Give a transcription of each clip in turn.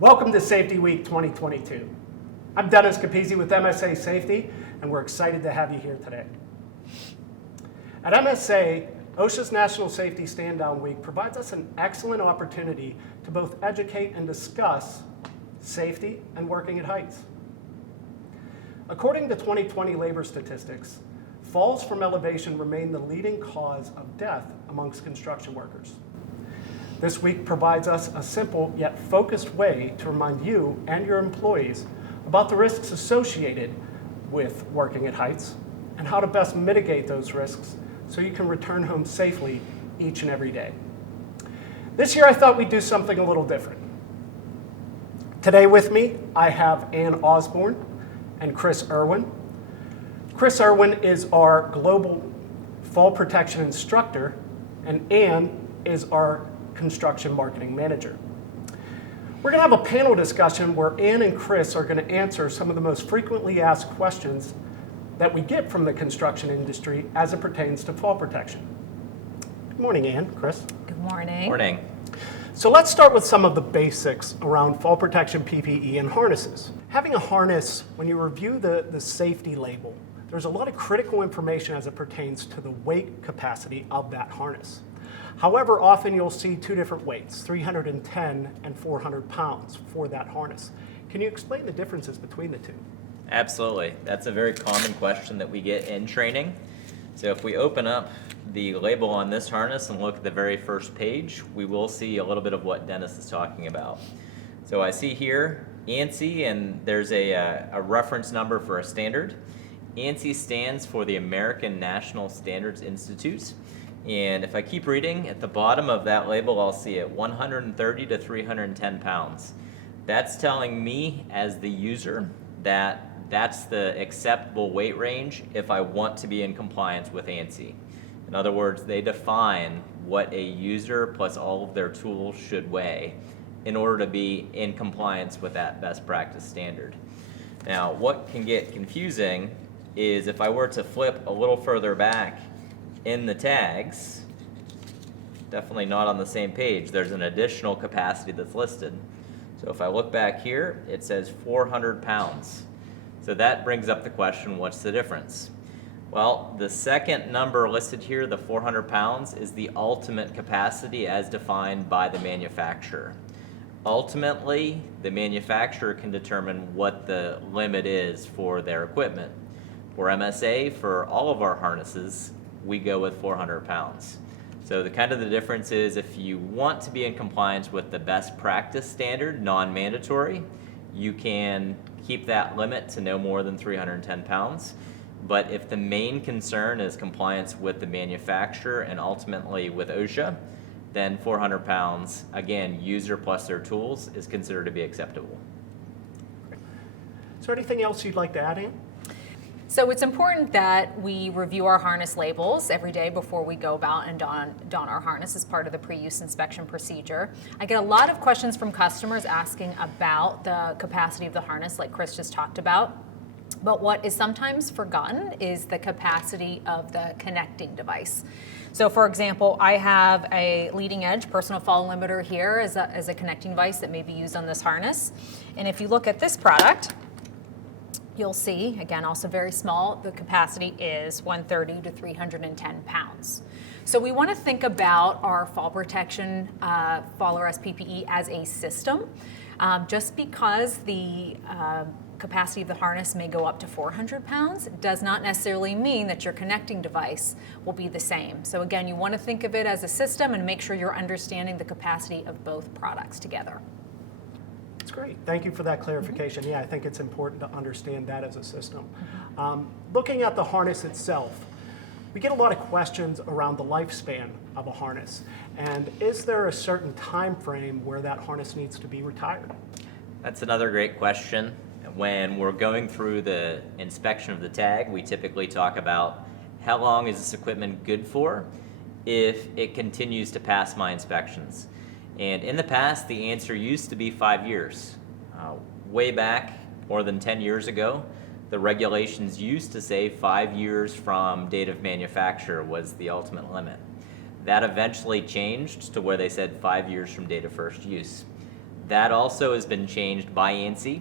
Welcome to Safety Week 2022. I'm Dennis Capizzi with MSA Safety, and we're excited to have you here today. At MSA, OSHA's National Safety Stand-Down Week provides us an excellent opportunity to both educate and discuss safety and working at heights. According to 2020 labor statistics, falls from elevation remain the leading cause of death amongst construction workers. This week provides us a simple yet focused way to remind you and your employees about the risks associated with working at heights and how to best mitigate those risks so you can return home safely each and every day. This year I thought we'd do something a little different. Today with me I have Ann Osborne and Chris Irwin. Chris Irwin is our global fall protection instructor, and Ann is our construction marketing manager. We're going to have a panel discussion where Ann and Chris are going to answer some of the most frequently asked questions that we get from the construction industry as it pertains to fall protection. Good morning, Ann, Chris. Good morning. Morning. So let's start with some of the basics around fall protection PPE and harnesses. Having a harness, when you review the safety label, there's a lot of critical information as it pertains to the weight capacity of that harness. However, often you'll see two different weights, 310 and 400 pounds for that harness. Can you explain the differences between the two? Absolutely. That's a very common question that we get in training. So if we open up the label on this harness and look at the very first page, we will see a little bit of what Dennis is talking about. So I see here ANSI, and there's a reference number for a standard. ANSI stands for the American National Standards Institute. And if I keep reading, at the bottom of that label, I'll see it 130 to 310 pounds. That's telling me as the user that that's the acceptable weight range if I want to be in compliance with ANSI. In other words, they define what a user plus all of their tools should weigh in order to be in compliance with that best practice standard. Now, what can get confusing is if I were to flip a little further back in the tags, definitely not on the same page, there's an additional capacity that's listed. So if I look back here, it says 400 pounds. So that brings up the question, what's the difference? Well, the second number listed here, the 400 pounds, is the ultimate capacity as defined by the manufacturer. Ultimately, the manufacturer can determine what the limit is for their equipment. For MSA, for all of our harnesses, we go with 400 pounds. So the difference is if you want to be in compliance with the best practice standard, non-mandatory, you can keep that limit to no more than 310 pounds. But if the main concern is compliance with the manufacturer and ultimately with OSHA, then 400 pounds, again, user plus their tools, is considered to be acceptable. Is there anything else you'd like to add, Ann? So it's important that we review our harness labels every day before we go about and don our harness as part of the pre-use inspection procedure. I get a lot of questions from customers asking about the capacity of the harness, like Chris just talked about. But what is sometimes forgotten is the capacity of the connecting device. So for example, I have a leading edge personal fall limiter here as a connecting device that may be used on this harness. And if you look at this product, you'll see, again, also very small, the capacity is 130 to 310 pounds. So we want to think about our fall protection, fall arrest PPE as a system. Just because the capacity of the harness may go up to 400 pounds does not necessarily mean that your connecting device will be the same. So again, you want to think of it as a system and make sure you're understanding the capacity of both products together. That's great. Thank you for that clarification. Yeah, I think it's important to understand that as a system. Looking at the harness itself, we get a lot of questions around the lifespan of a harness. And is there a certain time frame where that harness needs to be retired? That's another great question. When we're going through the inspection of the tag, we typically talk about how long is this equipment good for if it continues to pass my inspections. And in the past, the answer used to be 5 years. Way back, more than 10 years ago, the regulations used to say 5 years from date of manufacture was the ultimate limit. That eventually changed to where they said 5 years from date of first use. That also has been changed by ANSI.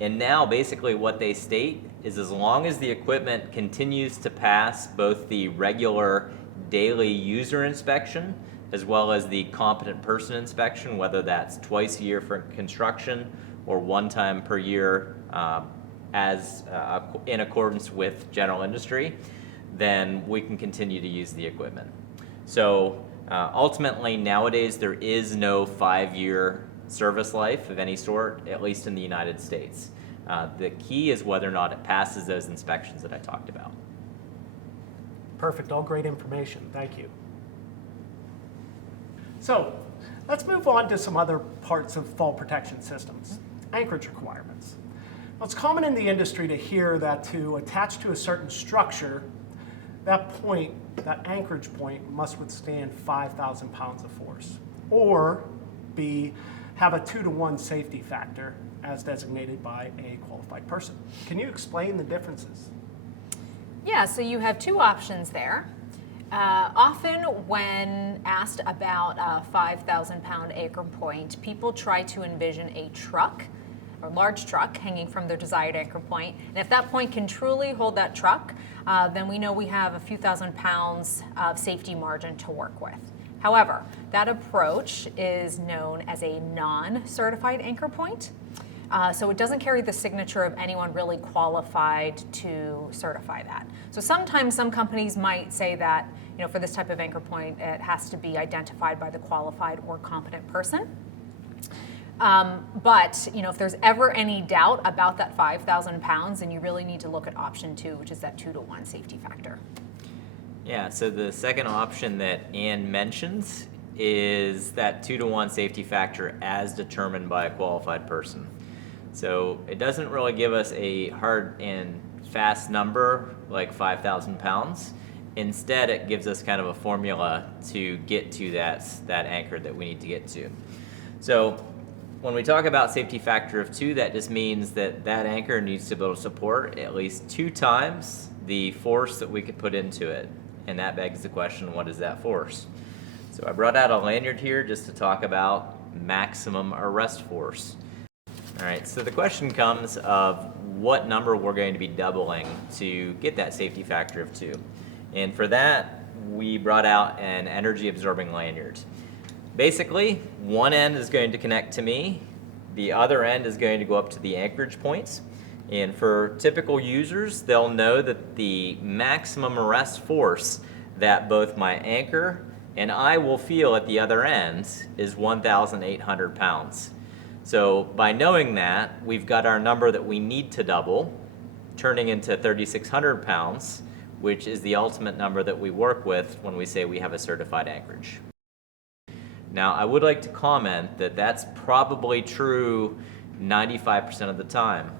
And now basically what they state is as long as the equipment continues to pass both the regular daily user inspection as well as the competent person inspection, whether that's twice a year for construction or one time per year in accordance with general industry, then we can continue to use the equipment. So ultimately nowadays there is no 5-year service life of any sort, at least in the United States. The key is whether or not it passes those inspections that I talked about. Perfect, all great information, thank you. So let's move on to some other parts of fall protection systems, anchorage requirements. Well, it's common in the industry to hear that to attach to a certain structure, that anchorage point must withstand 5,000 pounds of force, or have a 2-to-1 safety factor as designated by a qualified person. Can you explain the differences? Yeah, so you have two options there. Often when asked about a 5,000 pound anchor point, people try to envision a truck or large truck hanging from their desired anchor point. And if that point can truly hold that truck, then we know we have a few thousand pounds of safety margin to work with. However, that approach is known as a non-certified anchor point. So it doesn't carry the signature of anyone really qualified to certify that. So sometimes some companies might say that, for this type of anchor point, it has to be identified by the qualified or competent person. But if there's ever any doubt about that 5,000 pounds, then you really need to look at option 2, which is that 2-to-1 safety factor. Yeah, so the second option that Ann mentions is that 2-to-1 safety factor as determined by a qualified person. So it doesn't really give us a hard and fast number like 5,000 pounds. Instead, it gives us kind of a formula to get to that anchor that we need to get to. So when we talk about safety factor of 2, that just means that anchor needs to be able to support at least 2 times the force that we could put into it. And that begs the question, what is that force? So I brought out a lanyard here just to talk about maximum arrest force. All right, so the question comes of what number we're going to be doubling to get that safety factor of 2. And for that, we brought out an energy absorbing lanyard. Basically, one end is going to connect to me, the other end is going to go up to the anchorage points. And for typical users, they'll know that the maximum arrest force that both my anchor and I will feel at the other end is 1,800 pounds. So by knowing that, we've got our number that we need to double, turning into 3,600 pounds, which is the ultimate number that we work with when we say we have a certified anchorage. Now, I would like to comment that that's probably true 95% of the time.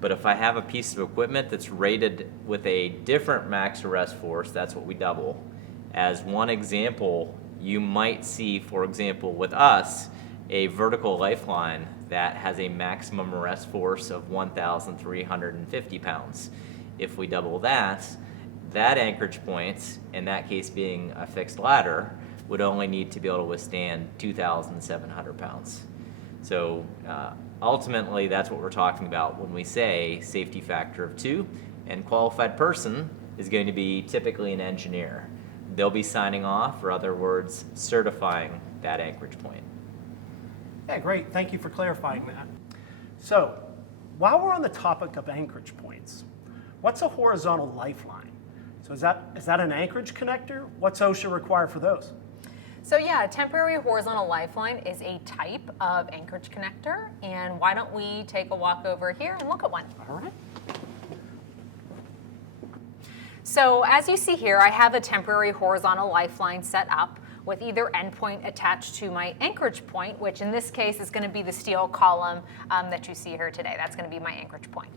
But if I have a piece of equipment that's rated with a different max arrest force, that's what we double. As one example, you might see, for example, with us, a vertical lifeline that has a maximum arrest force of 1,350 pounds. If we double that anchorage point, in that case being a fixed ladder, would only need to be able to withstand 2,700 pounds. So ultimately, that's what we're talking about when we say safety factor of 2, and qualified person is going to be typically an engineer. They'll be signing off, or other words, certifying that anchorage point. Yeah, great. Thank you for clarifying that. So, while we're on the topic of anchorage points, what's a horizontal lifeline? So is that an anchorage connector? What's OSHA require for those? So yeah, a temporary horizontal lifeline is a type of anchorage connector. And why don't we take a walk over here and look at one? All right. So as you see here, I have a temporary horizontal lifeline set up with either endpoint attached to my anchorage point, which in this case is going to be the steel column that you see here today. That's going to be my anchorage point.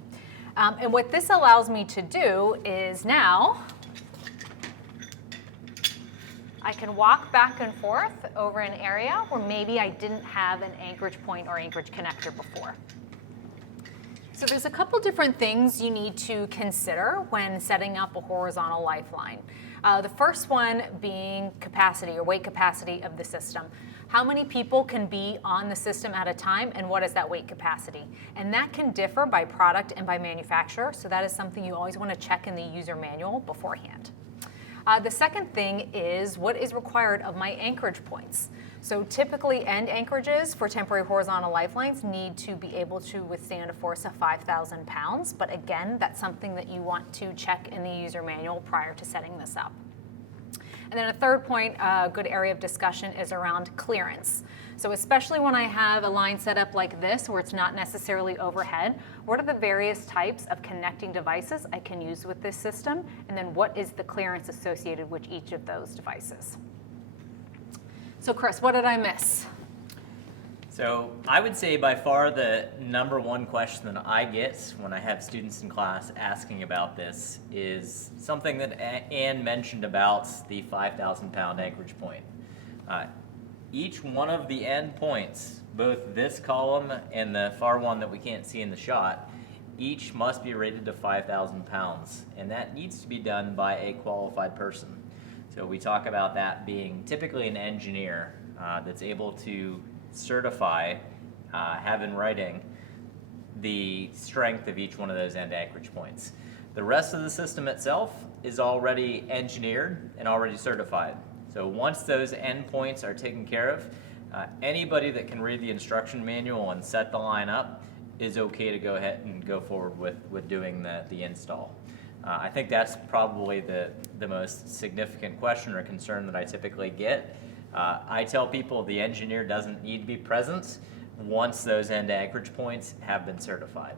And what this allows me to do is now I can walk back and forth over an area where maybe I didn't have an anchorage point or anchorage connector before. So there's a couple different things you need to consider when setting up a horizontal lifeline. The first one being capacity or weight capacity of the system. How many people can be on the system at a time, and what is that weight capacity? And that can differ by product and by manufacturer, so that is something you always want to check in the user manual beforehand. The second thing is what is required of my anchorage points. So typically end anchorages for temporary horizontal lifelines need to be able to withstand a force of 5,000 pounds, but again, that's something that you want to check in the user manual prior to setting this up. And then a third point, a good area of discussion is around clearance. So especially when I have a line set up like this where it's not necessarily overhead, what are the various types of connecting devices I can use with this system? And then what is the clearance associated with each of those devices? So Chris, what did I miss? So I would say by far the number one question that I get when I have students in class asking about this is something that Ann mentioned about the 5,000 pound anchorage point. Each one of the end points, both this column and the far one that we can't see in the shot, each must be rated to 5,000 pounds, and that needs to be done by a qualified person. So we talk about that being typically an engineer that's able to certify, have in writing, the strength of each one of those end anchorage points. The rest of the system itself is already engineered and already certified. So once those endpoints are taken care of, anybody that can read the instruction manual and set the line up is okay to go ahead and go forward with doing the install. I think that's probably the most significant question or concern that I typically get. I tell people the engineer doesn't need to be present once those end anchorage points have been certified.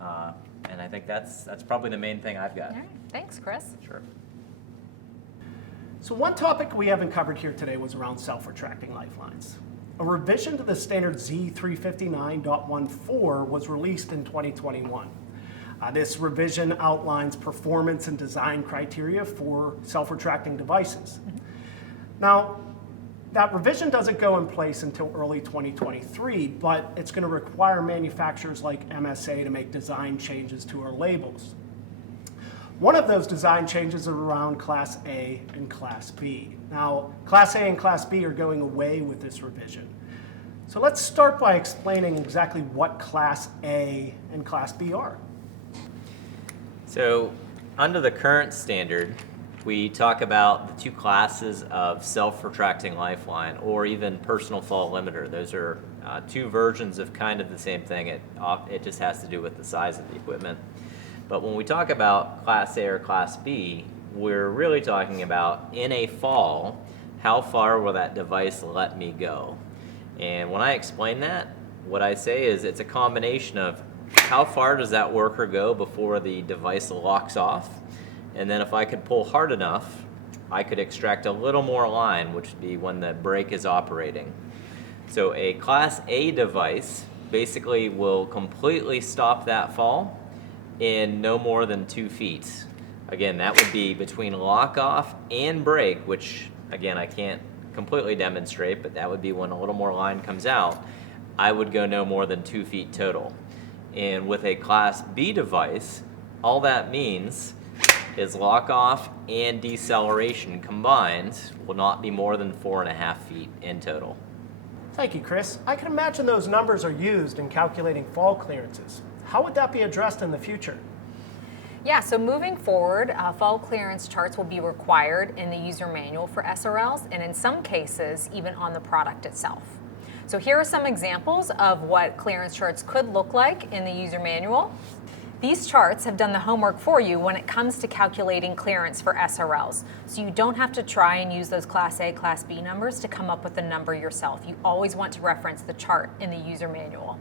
And I think that's probably the main thing I've got. All right, thanks, Chris. Sure. So one topic we haven't covered here today was around self-retracting lifelines. A revision to the standard Z359.14 was released in 2021. This revision outlines performance and design criteria for self-retracting devices. Now, that revision doesn't go in place until early 2023, but it's going to require manufacturers like MSA to make design changes to our labels. One of those design changes are around Class A and Class B. Now, Class A and Class B are going away with this revision. So let's start by explaining exactly what Class A and Class B are. So under the current standard, we talk about the two classes of self-retracting lifeline or even personal fall limiter. Those are two versions of kind of the same thing. It just has to do with the size of the equipment. But when we talk about Class A or Class B, we're really talking about in a fall, how far will that device let me go? And when I explain that, what I say is it's a combination of how far does that worker go before the device locks off? And then if I could pull hard enough, I could extract a little more line, which would be when the brake is operating. So a Class A device basically will completely stop that fall in no more than 2 feet. Again, that would be between lock off and brake, which again, I can't completely demonstrate, but that would be when a little more line comes out. I would go no more than 2 feet total. And with a Class B device, all that means is lock off and deceleration combined will not be more than 4.5 feet in total. Thank you, Chris. I can imagine those numbers are used in calculating fall clearances. How would that be addressed in the future? Yeah, so moving forward, fall clearance charts will be required in the user manual for SRLs, and in some cases, even on the product itself. So here are some examples of what clearance charts could look like in the user manual. These charts have done the homework for you when it comes to calculating clearance for SRLs. So you don't have to try and use those Class A, Class B numbers to come up with the number yourself. You always want to reference the chart in the user manual.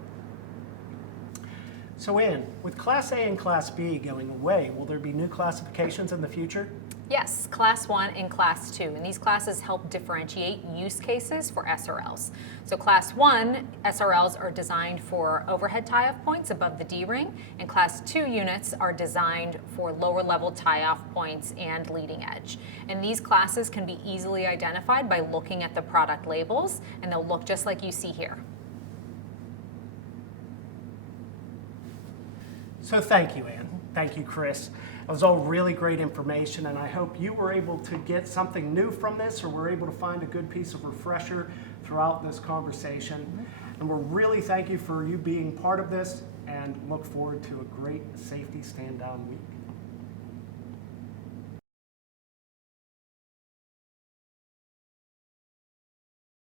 So Ann, with Class A and Class B going away, will there be new classifications in the future? Yes, Class 1 and Class 2, and these classes help differentiate use cases for SRLs. So Class 1 SRLs are designed for overhead tie-off points above the D-ring, and Class 2 units are designed for lower level tie-off points and leading edge. And these classes can be easily identified by looking at the product labels, and they'll look just like you see here. So thank you, Ann. Thank you, Chris. It was all really great information, and I hope you were able to get something new from this, or were able to find a good piece of refresher throughout this conversation. And we're really thank you for you being part of this, and look forward to a great safety stand down week.